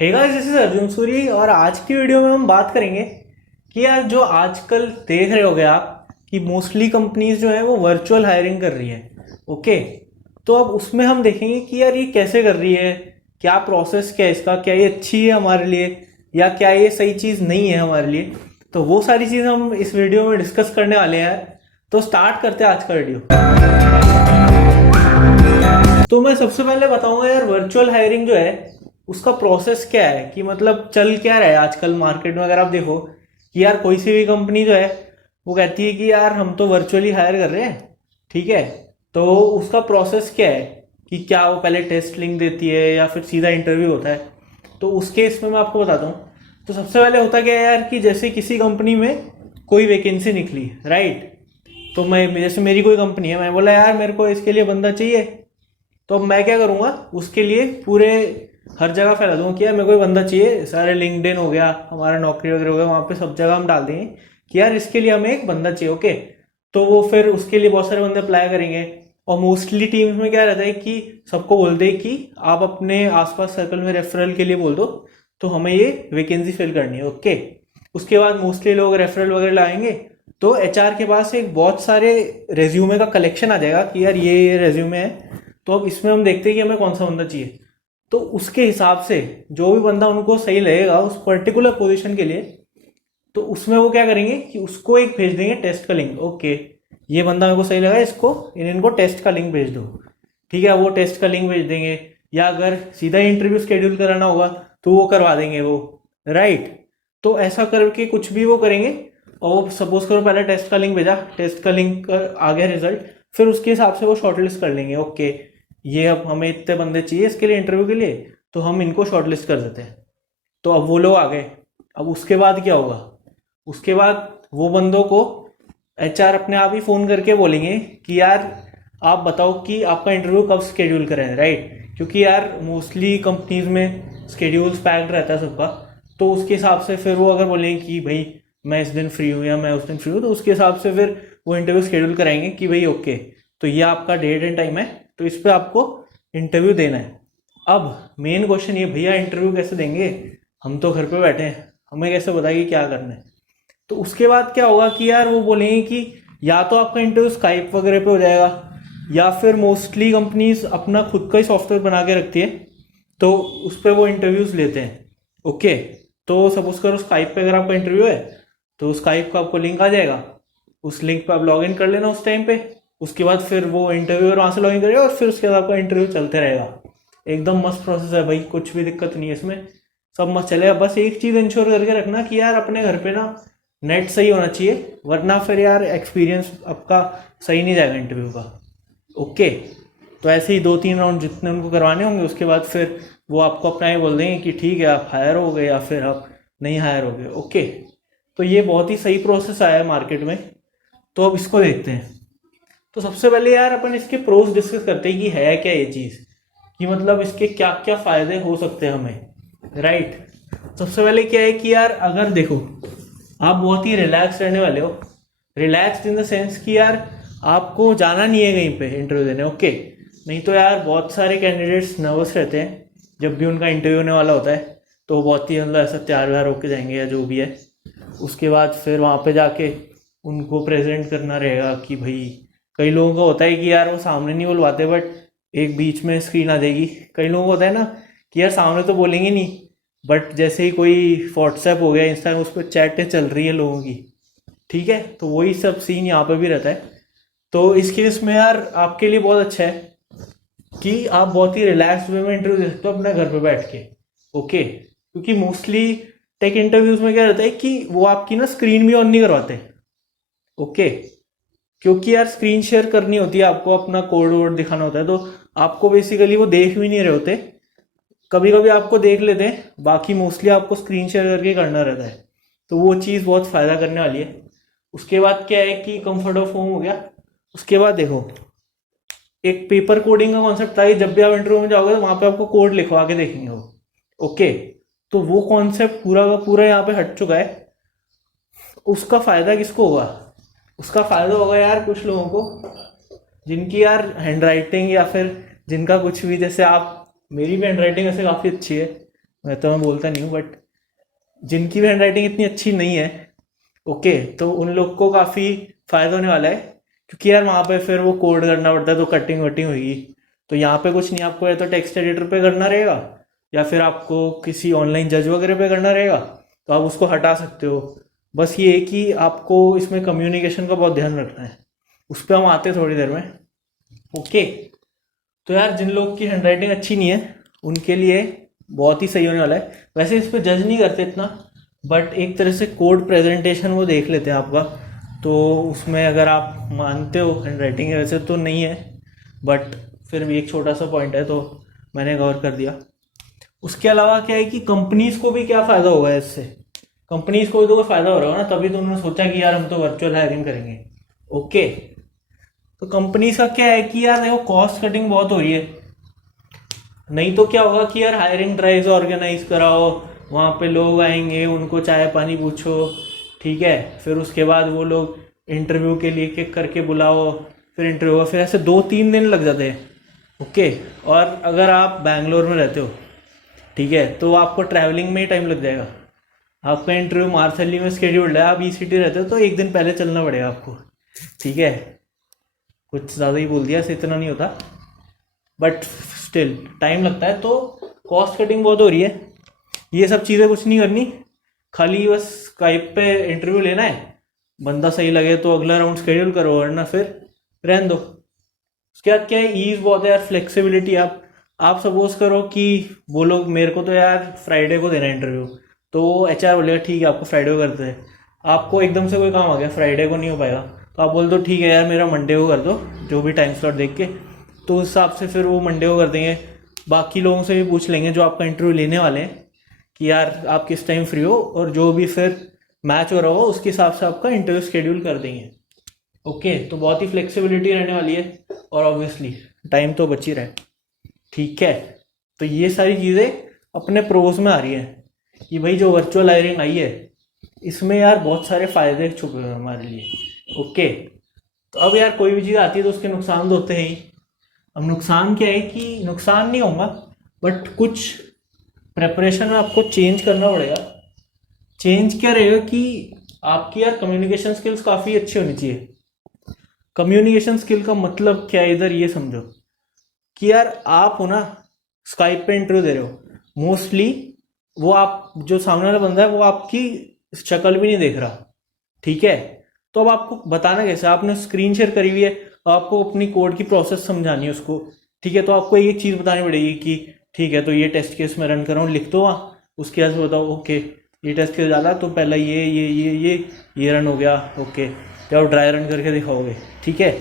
Hey guys, this is Arjun Suri और आज की वीडियो में हम बात करेंगे कि यार जो आजकल देख रहे होगे आप कि मोस्टली कंपनीज जो है वो वर्चुअल हायरिंग कर रही है। ओके, तो अब उसमें हम देखेंगे कि यार ये कैसे कर रही है, क्या प्रोसेस क्या है इसका, क्या ये अच्छी है हमारे लिए या क्या ये सही चीज़ नहीं है हमारे लिए। तो वो सारी चीज़ हम इस वीडियो में डिस्कस करने वाले हैं। तो स्टार्ट करते हैं आज का वीडियो। तो मैं सबसे पहले बताऊंगा यार वर्चुअल हायरिंग जो है उसका प्रोसेस क्या है, कि मतलब चल क्या रहा है आजकल मार्केट में। अगर आप देखो कि यार कोई सी भी कंपनी जो है वो कहती है कि यार हम तो वर्चुअली हायर कर रहे हैं, ठीक है। तो उसका प्रोसेस क्या है कि क्या वो पहले टेस्ट लिंक देती है या फिर सीधा इंटरव्यू होता है। तो उस केस में मैं आपको बताता हूँ। तो सबसे पहले होता क्या है यार कि जैसे किसी कंपनी में कोई वैकेंसी निकली, राइट। तो मैं जैसे मेरी कोई कंपनी है, मैं बोला यार मेरे को इसके लिए बंदा चाहिए। तो अब मैं क्या करूँगा, उसके लिए पूरे हर जगह फैला दूंगा कि यार मेरे को ये बंदा चाहिए। सारे लिंक्डइन हो गया, हमारा नौकरी वगैरह हो गया, वहाँ पे सब जगह हम डाल देंगे कि यार इसके लिए हमें एक बंदा चाहिए। ओके, तो वो फिर उसके लिए बहुत सारे बंदे अप्लाई करेंगे। और मोस्टली टीम्स में क्या रहता है कि सबको बोलते हैं कि आप अपने आसपास सर्कल में रेफरल के लिए बोल दो, तो हमें ये वैकेंसी फिल करनी है। ओके, उसके बाद मोस्टली लोग रेफरल वगैरह लाएंगे। तो एचआर के पास एक बहुत सारे रेज्यूमे का कलेक्शन आ जाएगा कि यार ये रेज्यूमे है, तो अब इसमें हम देखते हैं कि हमें कौन सा बंदा चाहिए। तो उसके हिसाब से जो भी बंदा उनको सही लगेगा उस पर्टिकुलर पोजीशन के लिए, तो उसमें वो क्या करेंगे कि उसको एक भेज देंगे टेस्ट का लिंक। ओके, ये बंदा मेरे को सही लगा, इसको इनको टेस्ट का लिंक भेज दो। ठीक है, वो टेस्ट का लिंक भेज देंगे। या अगर सीधा इंटरव्यू शेड्यूल कराना होगा तो वो करवा देंगे वो, राइट। तो ऐसा करके कुछ भी वो करेंगे। और सपोज करो पहले टेस्ट का लिंक भेजा, टेस्ट का लिंक आ गया रिजल्ट, फिर उसके हिसाब से वो शॉर्टलिस्ट कर लेंगे। ओके, ये अब हमें इतने बंदे चाहिए इसके लिए इंटरव्यू के लिए, तो हम इनको शॉर्टलिस्ट कर देते हैं। तो अब वो लोग आ गए। अब उसके बाद क्या होगा, उसके बाद वो बंदों को एचआर अपने आप ही फ़ोन करके बोलेंगे कि यार आप बताओ कि आपका इंटरव्यू कब स्केड्यूल करें, राइट। क्योंकि यार मोस्टली कंपनीज में स्केड्यूल्स पैक्ड रहता है सबका। तो उसके हिसाब से फिर वो अगर बोलेंगे कि भाई मैं इस दिन फ्री हूँ या मैं उस दिन फ्री हूँ, तो उसके हिसाब से फिर वो इंटरव्यू स्केड्यूल कराएंगे कि भाई ओके, तो ये आपका डेट एंड टाइम है, तो इस पर आपको इंटरव्यू देना है। अब मेन क्वेश्चन ये, भैया इंटरव्यू कैसे देंगे, हम तो घर पे बैठे हैं, हमें कैसे बताइए क्या करना है। तो उसके बाद क्या होगा कि यार वो बोलेंगे कि या तो आपका इंटरव्यू स्काइप वगैरह पे हो जाएगा, या फिर मोस्टली कंपनीज अपना खुद का ही सॉफ्टवेयर बना के रखती है, तो उस पर वो इंटरव्यूज लेते हैं। ओके, तो सपोज करो स्काइप पे अगर आपका इंटरव्यू है, तो स्काइप का आपको लिंक आ जाएगा, उस लिंक पे आप लॉग इन कर लेना उस टाइम पे। उसके बाद फिर वो इंटरव्यूअर वहाँ से लॉग इन करेगा और फिर उसके बाद आपका इंटरव्यू चलते रहेगा। एकदम मस्त प्रोसेस है भाई, कुछ भी दिक्कत नहीं है इसमें, सब मस्त चलेगा। बस एक चीज़ इंश्योर करके रखना कि यार अपने घर पे ना नेट सही होना चाहिए, वरना फिर यार एक्सपीरियंस आपका सही नहीं जाएगा इंटरव्यू का। ओके, तो ऐसे ही 2-3 राउंड जितने उनको करवाने होंगे, उसके बाद फिर वो आपको अपना ये बोल देंगे कि ठीक है आप हायर हो गए या फिर आप नहीं हायर हो गए। ओके, तो ये बहुत ही सही प्रोसेस आया है मार्केट में। तो अब इसको देखते हैं। तो सबसे पहले यार अपन इसके प्रोज डिस्कस करते हैं कि है क्या ये चीज़, कि मतलब इसके क्या क्या फ़ायदे हो सकते हैं हमें, राइट। सबसे पहले क्या है कि यार अगर देखो आप बहुत ही रिलैक्स रहने वाले हो, रिलैक्स इन द सेंस कि यार आपको जाना नहीं है कहीं पे इंटरव्यू देने। ओके, नहीं तो यार बहुत सारे कैंडिडेट्स नर्वस रहते हैं जब भी उनका इंटरव्यू होने वाला होता है। तो बहुत ही मतलब ऐसा तैयार व्यार होके जाएंगे या जो भी है। उसके बाद फिर वहाँ पे जाके उनको प्रेजेंट करना रहेगा कि भाई, कई लोगों का होता है कि यार वो सामने नहीं बोलवाते बट एक बीच में स्क्रीन आ जाएगी। कई लोगों को होता है ना कि यार सामने तो बोलेंगे नहीं, बट जैसे ही कोई व्हाट्सएप हो गया, इंस्टाग्राम, उस पर चैटें चल रही है लोगों की, ठीक है। तो वही सब सीन यहाँ पे भी रहता है। तो इस केस में यार आपके लिए बहुत अच्छा है कि आप बहुत ही रिलैक्स वे में इंटरव्यू दे सकते हो अपने घर पे बैठ के। ओके, क्योंकि मोस्टली टेक इंटरव्यूज में क्या रहता है कि वो आपकी ना स्क्रीन भी ऑन नहीं करवाते। ओके, क्योंकि यार स्क्रीन शेयर करनी होती है आपको, अपना कोड वोड दिखाना होता है, तो आपको बेसिकली वो देख भी नहीं रहे होते। कभी कभी आपको देख लेते हैं, बाकी मोस्टली आपको स्क्रीन शेयर करके करना रहता है। तो वो चीज़ बहुत फ़ायदा करने वाली है। उसके बाद क्या है कि कंफर्ट ऑफ होम हो गया। उसके बाद देखो, एक पेपर कोडिंग का कॉन्सेप्ट था कि जब भी आप इंटरव्यू में जाओगे तो वहाँ पे आपको कोड लिखवा के देखेंगे वो। ओके, तो वो कॉन्सेप्ट पूरा का पूरा यहाँ पे हट चुका है। उसका फ़ायदा किसको होगा, उसका फ़ायदा होगा यार कुछ लोगों को जिनकी यार हैंड राइटिंग या फिर जिनका कुछ भी, जैसे आप, मेरी भी हैंड राइटिंग ऐसे काफ़ी अच्छी है, मैं बोलता नहीं हूँ, बट जिनकी भी हैंड राइटिंग इतनी अच्छी नहीं है, ओके, तो उन लोग को काफ़ी फ़ायदा होने वाला है, क्योंकि यार वहाँ पे फिर वो कोड करना पड़ता है, तो कटिंग वटिंग होगी। तो यहाँ पे कुछ नहीं, आपको या तो टेक्स्ट एडिटर पे करना रहेगा, या फिर आपको किसी ऑनलाइन जज वगैरह पे करना रहेगा, तो आप उसको हटा सकते हो। बस ये है कि आपको इसमें कम्युनिकेशन का बहुत ध्यान रखना है। उस पर हम आते हैं थोड़ी देर में। ओके, तो यार जिन लोग की हैंड राइटिंग अच्छी नहीं है उनके लिए बहुत ही सही होने वाला है। वैसे इस पर जज नहीं करते इतना, बट एक तरह से कोड प्रेजेंटेशन वो देख लेते हैं आपका। तो उसमें अगर आप मानते हो हैंड राइटिंग है, वैसे तो नहीं है, बट फिर भी एक छोटा सा पॉइंट है, तो मैंने कवर कर दिया। उसके अलावा क्या है कि कंपनीज को भी क्या फ़ायदा होगा इससे। कंपनीज को भी तो फ़ायदा हो रहा होगा ना, तभी तो उन्होंने सोचा कि यार हम तो वर्चुअल हायरिंग करेंगे। ओके, तो कंपनीज का क्या है कि यार देखो कॉस्ट कटिंग बहुत हो रही है। नहीं तो क्या होगा कि यार हायरिंग ड्राइव्स ऑर्गेनाइज कराओ, वहाँ पे लोग आएंगे, उनको चाय पानी पूछो, ठीक है, फिर उसके बाद वो लोग इंटरव्यू के लिए एक करके बुलाओ, फिर इंटरव्यू, फिर ऐसे 2-3 दिन लग जाते हैं। ओके, और अगर आप बैंगलोर में रहते हो, ठीक है, तो आपको ट्रैवलिंग में ही टाइम लग जाएगा। आपका इंटरव्यू मार्सली में स्केड्यूल्ड है, आप ईसीटी रहते हो तो एक दिन पहले चलना पड़ेगा आपको, ठीक है। कुछ ज़्यादा ही बोल दिया, ऐसे इतना नहीं होता, बट स्टिल टाइम लगता है, तो कॉस्ट कटिंग बहुत हो रही है। ये सब चीज़ें कुछ नहीं करनी, खाली बस स्काइप पे इंटरव्यू लेना है, बंदा सही लगे तो अगला राउंड शेड्यूल करो, वरना फिर रहने दो। उसके बाद क्या है, ईज बहुत है यार, फ्लेक्सिबिलिटी। आप सपोज करो कि वो लोग मेरे को तो यार फ्राइडे को देना है इंटरव्यू, तो एचआर बोलेगा ठीक है आपको फ्राइडे को करते हैं। आपको एकदम से कोई काम आ गया, फ्राइडे को नहीं हो पाएगा, तो आप बोल दो ठीक है यार मेरा मंडे को कर दो, जो भी टाइम स्लॉट देख के, तो उस हिसाब से फिर वो मंडे को कर देंगे। बाकी लोगों से भी पूछ लेंगे जो आपका इंटरव्यू लेने वाले हैं कि यार आप किस टाइम फ्री हो, और जो भी फिर मैच हो रहा हो उसके हिसाब से आपका इंटरव्यू शेड्यूल कर देंगे। ओके, तो बहुत ही फ्लेक्सिबिलिटी रहने वाली है, और ऑब्वियसली टाइम तो बच ही रहा है, ठीक है। तो ये सारी चीज़ें अपने प्रोज में आ रही है कि भाई जो वर्चुअल हायरिंग आई है इसमें यार बहुत सारे फायदे छुपे हुए हैं हमारे लिए। ओके, तो अब यार कोई भी चीज़ आती है तो उसके नुकसान तो होते हैं ही। अब नुकसान क्या है कि नुकसान नहीं होगा, बट कुछ प्रेपरेशन में आपको चेंज करना पड़ेगा। चेंज क्या रहेगा कि आपकी यार कम्युनिकेशन स्किल्स काफ़ी अच्छी होनी चाहिए। कम्युनिकेशन स्किल का मतलब क्या है, इधर ये समझो कि यार आप हो ना, स्काइप पे इंटरव्यू दे रहे हो, मोस्टली वो आप जो सामने वाला बंदा है वो आपकी शक्ल भी नहीं देख रहा, ठीक है। तो अब आपको बताना कैसे, आपने स्क्रीन शेयर करी हुई है, आपको अपनी कोड की प्रोसेस समझानी है उसको, ठीक है। तो आपको एक चीज़ बतानी पड़ेगी कि ठीक है तो ये टेस्ट केस मैं रन कर रहा हूँ, लिख दो वहाँ, उसके बाद बताओ ओके ये टेस्ट केस डाला तो पहला ये रन हो गया, ओके, तो आप ड्राई रन करके दिखाओगे, ठीक है।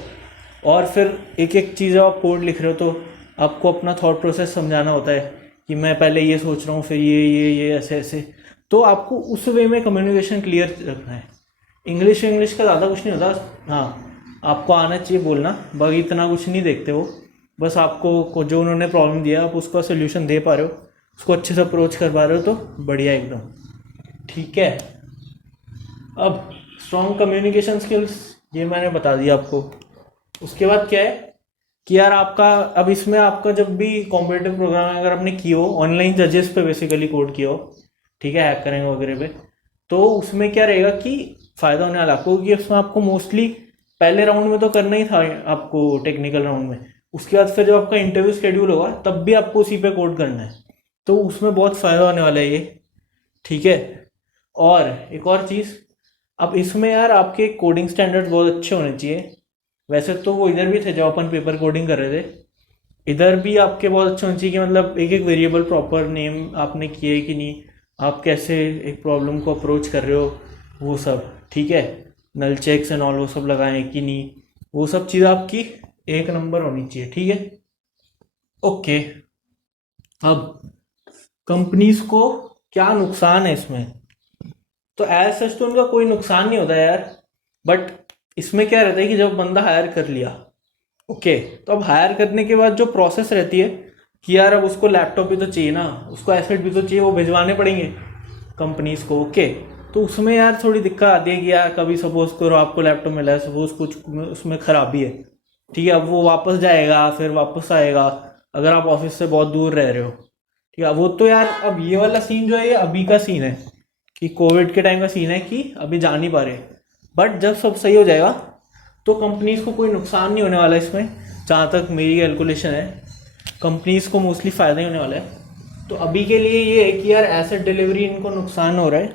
और फिर एक एक चीज़ आप कोड लिख रहे हो तो आपको अपना थॉट प्रोसेस समझाना होता है कि मैं पहले ये सोच रहा हूँ, फिर ये ऐसे ऐसे। तो आपको उस वे में कम्युनिकेशन क्लियर रखना है। इंग्लिश का ज़्यादा कुछ नहीं होता, हाँ आपको आना चाहिए बोलना, बाकी इतना कुछ नहीं देखते वो, बस आपको जो उन्होंने प्रॉब्लम दिया आप उसका सोल्यूशन दे पा रहे हो, उसको अच्छे से अप्रोच कर पा रहे हो, तो बढ़िया एकदम, ठीक है। अब स्ट्रॉन्ग कम्युनिकेशन स्किल्स ये मैंने बता दिया आपको। उसके बाद क्या है कि यार आपका अब इसमें आपका जब भी कॉम्पिटिटिव प्रोग्राम अगर आपने किया हो, ऑनलाइन जजेस पे बेसिकली कोड किया हो, ठीक है, हैक करेंगे वगैरह पे, तो उसमें क्या रहेगा कि फ़ायदा होने वाला आपको, कि उसमें आपको मोस्टली पहले राउंड में तो करना ही था आपको, टेक्निकल राउंड में। उसके बाद फिर जब आपका इंटरव्यू शेड्यूल होगा तब भी आपको उसी पे कोड करना है, तो उसमें बहुत फ़ायदा होने वाला है ये, ठीक है। और एक और चीज़, अब इसमें यार आपके कोडिंग स्टैंडर्ड बहुत अच्छे होने चाहिए। वैसे तो वो इधर भी थे जब अपन पेपर कोडिंग कर रहे थे, इधर भी आपके बहुत अच्छे होने चाहिए कि मतलब एक एक वेरिएबल प्रॉपर नेम आपने किए है कि नहीं, आप कैसे एक प्रॉब्लम को अप्रोच कर रहे हो, वो सब, ठीक है। नल चेक्स एंड ऑल वो सब लगाए कि नहीं, वो सब चीज़ आपकी एक नंबर होनी चाहिए, ठीक है। ओके, अब कंपनीज को क्या नुकसान है इसमें, तो एज सच तो उनका कोई नुकसान नहीं होता यार, बट इसमें क्या रहता है कि जब बंदा हायर कर लिया, ओके, तो अब हायर करने के बाद जो प्रोसेस रहती है कि यार अब उसको लैपटॉप भी तो चाहिए ना, उसको एसेट भी तो चाहिए, वो भिजवाने पड़ेंगे कंपनीज को, ओके। तो उसमें यार थोड़ी दिक्कत आती है कि यार कभी सपोज करो आपको लैपटॉप मिला है, सपोज कुछ उसमें खराबी है, ठीक है, अब वो वापस जाएगा फिर वापस आएगा, अगर आप ऑफिस से बहुत दूर रह रहे हो, ठीक है, वो तो यार अब ये वाला सीन जो है ये अभी का सीन है कि कोविड के टाइम का सीन है कि अभी जा नहीं पा रहे, बट जब सब सही हो जाएगा तो कंपनीज को कोई नुकसान नहीं होने वाला इसमें, जहाँ तक मेरी कैलकुलेशन है कंपनीज को मोस्टली फ़ायदा ही होने वाला है। तो अभी के लिए ये है कि यार एसेट डिलीवरी इनको नुकसान हो रहा है,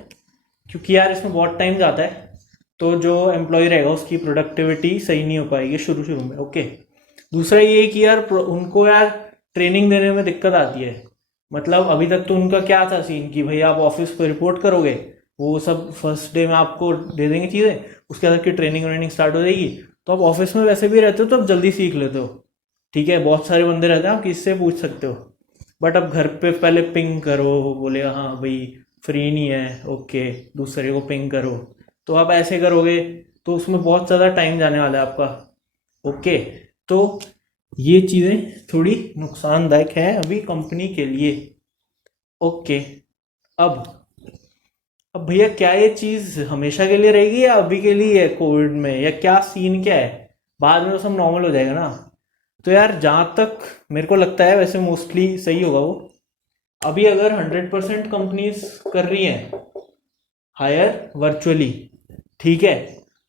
क्योंकि यार इसमें बहुत टाइम जाता है, तो जो एम्प्लॉय रहेगा उसकी प्रोडक्टिविटी सही नहीं हो पाएगी शुरू शुरू में। ओके, दूसरा ये है कि यार उनको यार ट्रेनिंग देने में दिक्कत आती है। मतलब अभी तक तो उनका क्या था सीन कि भाई आप ऑफिस पर रिपोर्ट करोगे, वो सब फर्स्ट डे में आपको दे देंगे चीज़ें, उसके बाद की ट्रेनिंग व्रेनिंग स्टार्ट हो जाएगी, तो आप ऑफिस में वैसे भी रहते हो तो आप जल्दी सीख लेते हो, ठीक है, बहुत सारे बंदे रहते हैं आप किससे पूछ सकते हो। बट अब घर पे पहले पिंग करो, वो बोलेगा हाँ भाई फ्री नहीं है, ओके, दूसरे को पिंग करो, तो आप ऐसे करोगे तो उसमें बहुत ज़्यादा टाइम जाने वाला है आपका। ओके, तो ये चीज़ें थोड़ी नुकसानदायक है अभी कंपनी के लिए। ओके, अब अब भैया क्या ये चीज़ हमेशा के लिए रहेगी या अभी के लिए है कोविड में, या क्या सीन क्या है, बाद में तो सब नॉर्मल हो जाएगा ना। तो यार जहाँ तक मेरे को लगता है वैसे मोस्टली सही होगा वो। अभी अगर 100% कंपनीज कर रही हैं हायर वर्चुअली, ठीक है,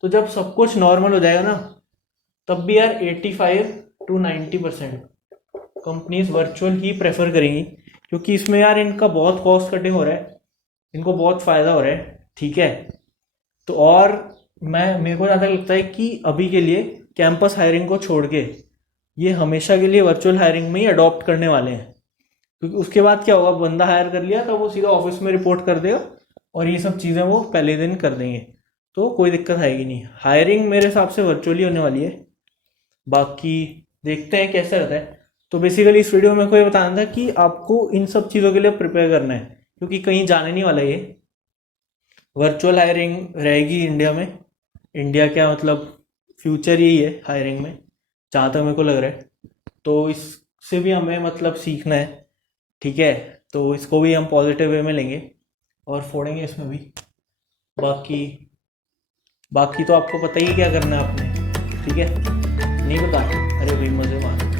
तो जब सब कुछ नॉर्मल हो जाएगा ना तब भी यार 85 to 90% companies virtual he prefer करेंगी, क्योंकि इसमें यार इनका बहुत कॉस्ट कटिंग हो रहा है, इनको बहुत फ़ायदा हो रहा है, ठीक है। तो और मेरे को ज़्यादा लगता है कि अभी के लिए कैंपस हायरिंग को छोड़ के ये हमेशा के लिए वर्चुअल हायरिंग में ही अडॉप्ट करने वाले हैं, क्योंकि उसके बाद क्या होगा, बंदा हायर कर लिया तो वो सीधा ऑफिस में रिपोर्ट कर देगा और ये सब चीज़ें वो पहले दिन कर देंगे, तो कोई दिक्कत आएगी नहीं। हायरिंग मेरे हिसाब से वर्चुअली होने वाली है, बाकी देखते हैं कैसा रहता है। तो बेसिकली इस वीडियो में मेरे को ये बताना था कि आपको इन सब चीज़ों के लिए प्रिपेयर करना है, क्योंकि कहीं जाने नहीं वाला ये, वर्चुअल हायरिंग रहेगी इंडिया में। इंडिया क्या मतलब फ्यूचर यही है हायरिंग में, जहाँ तक मेरे को लग रहा है। तो इससे भी हमें मतलब सीखना है, ठीक है, तो इसको भी हम पॉजिटिव वे में लेंगे और फोड़ेंगे इसमें भी। बाकी बाकी तो आपको पता ही क्या करना है आपने, ठीक है, नहीं पता, अरे भाई मज़े मार।